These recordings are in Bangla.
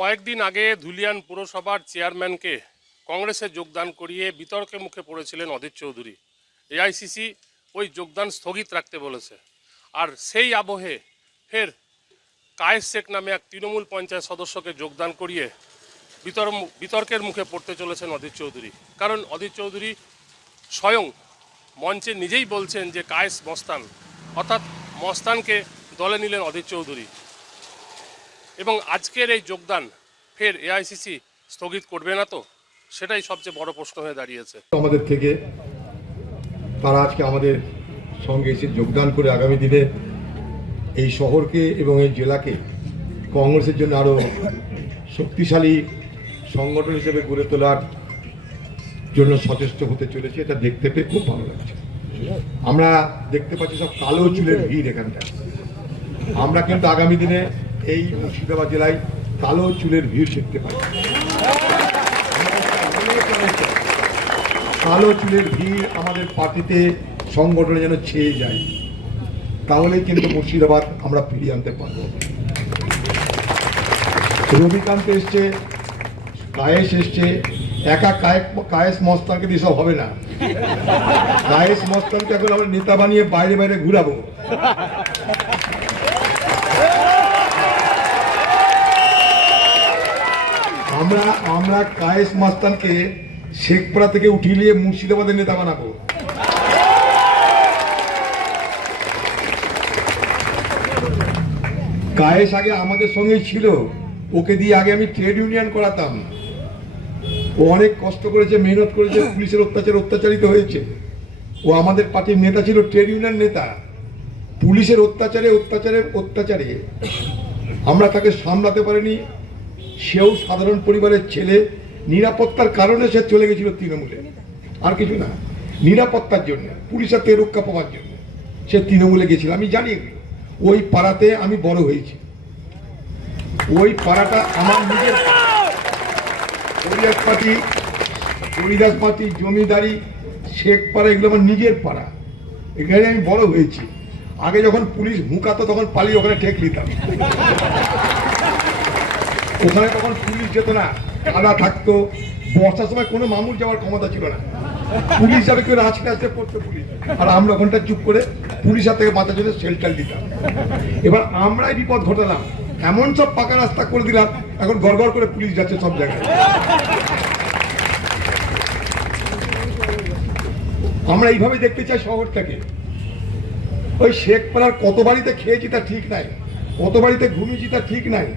কয়েকদিন আগে ধুলিয়ান পুরসভার চেয়ারম্যানকে কংগ্রেসে যোগদান করিয়ে বিতর্কে মুখে পড়েছিলেন অধীর চৌধুরী। এআইসিসি ওই যোগদান স্থগিত রাখতে বলেছে। আর সেই আবহে ফের কায়েস শেখ নামে এক তৃণমূল পঞ্চায়েত সদস্যকে যোগদান করিয়ে বিতর্কের মুখে পড়তে চলেছেন অধীর চৌধুরী। কারণ অধীর চৌধুরী স্বয়ং মঞ্চে নিজেই বলছেন যে কায়েস মস্তান, অর্থাৎ মস্তানকে দলে নিলেন অধীর চৌধুরী। এবং আজকের এই যোগদান ফের এআইসিসি স্থগিত করবে না তো, সেটাই সবচেয়ে বড় প্রশ্ন হয়ে দাঁড়িয়েছে। আমাদের থেকে তারা আজকে আমাদের সঙ্গে এসে যোগদান করে আগামী দিনে এই শহরকে এবং এই জেলাকে কংগ্রেসের জন্য আরও শক্তিশালী সংগঠন হিসেবে গড়ে তোলার জন্য সচেষ্ট হতে চলেছে। এটা দেখতে পেয়ে খুব ভালো লাগছে। আমরা দেখতে পাচ্ছি সব কালো চুলের ভিড় এখানটায়। আমরা কিন্তু আগামী দিনে এই মুর্শিদাবাদ জেলায় কালো চুলের ভিড় দেখতে পাই। কালো চুলের ভিড় আমাদের পার্টিতে সংগঠনে যেন ছেয়ে যায়, তাহলে কিন্তু মুর্শিদাবাদ আমরা ফিরিয়ে আনতে পারব। রবিকান্ত এসছে, কায়েস এসছে, একা কায়েস মস্তানকে দিয়ে সব হবে না। কায়েস মস্তানকে এখন আমরা নেতা বানিয়ে বাইরে বাইরে ঘুরাবো। আমরা কায়েস মস্তানকে শেখপাড়া থেকে উঠিয়ে নিয়ে মুর্শিদাবাদের নেতা বানাবো। কায়েস আগে আমাদের সঙ্গেই ছিল, ওকে দিয়ে আগে আমি ট্রেড ইউনিয়ন করাতাম। ও অনেক কষ্ট করেছে, মেহনত করেছে, পুলিশের অত্যাচারিত হয়েছে। ও আমাদের পার্টির নেতা ছিল, ট্রেড ইউনিয়ন নেতা। পুলিশের অত্যাচারে আমরা তাকে সামলাতে পারিনি। সেও সাধারণ পরিবারের ছেলে, নিরাপত্তার কারণে সে চলে গেছিল তৃণমূলে, আর কিছু না। নিরাপত্তার জন্য, পুলিশের থেকে রক্ষা পাওয়ার জন্য সে তৃণমূলে গেছিল। আমি জানি, ওই পাড়াতে আমি বড় হয়েছি। ওই পাড়াটা আমার নিজের হরিদাস পার্টি, জমিদারি, শেখ পাড়া, এগুলো আমার নিজের পাড়া। এখানে আমি বড় হয়েছি। আগে যখন পুলিশ হুঁকাতো তখন পালিয়ে ওখানে ঠেক নিতাম। ওখানে তখন পুলিশ যেত না, কাদা থাকতো। বর্ষার সময় কোনো মামুর যাওয়ার ক্ষমতা ছিল না। পুলিশ যাবে কেউ আজকে আসতে পড়তো পুলিশ, আর আমরা ওখানটা চুপ করে পুলিশের থেকে বাঁচার জন্য শেল্টার দিতাম। এবার আমরাই বিপদ ঘটালাম, এমন সব পাকা রাস্তা করে দিলাম, এখন গড়গড় করে পুলিশ যাচ্ছে সব জায়গায়। আমরা এইভাবে দেখতে চাই শহরটাকে। ওই শেখপাড়ার কত বাড়িতে খেয়েছি তা ঠিক নাই, কত বাড়িতে ঘুমিয়েছি তা ঠিক নাই।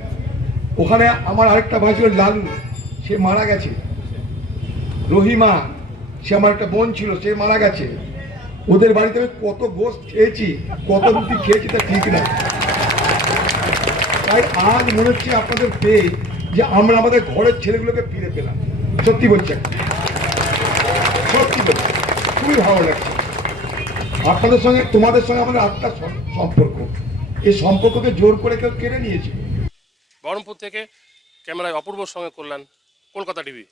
ওখানে আমার আরেকটা ভাই ছিল লালু, সে মারা গেছে। রহিমা, সে আমার একটা বোন ছিল, সে মারা গেছে। ওদের বাড়িতে আমি কত গোস্ত খেয়েছি, কত রুটি খেয়েছি তা ঠিক নাই। তাই আজ মনে হচ্ছে আপনাদের পেয়ে যে আমরা আমাদের ঘরের ছেলেগুলোকে ফিরে পেলাম। সত্যি বলছি, সত্যি বলছি, খুবই ভালো লাগছে। আপনাদের সঙ্গে, তোমাদের সঙ্গে আমাদের আত্মার সম্পর্ক, এই সম্পর্ককে জোর করে কেউ কেড়ে নিয়েছে। বহরমপুর থেকে ক্যামেরায় অপূর্বর সঙ্গে কল্যাণ, কলকাতা টিভি।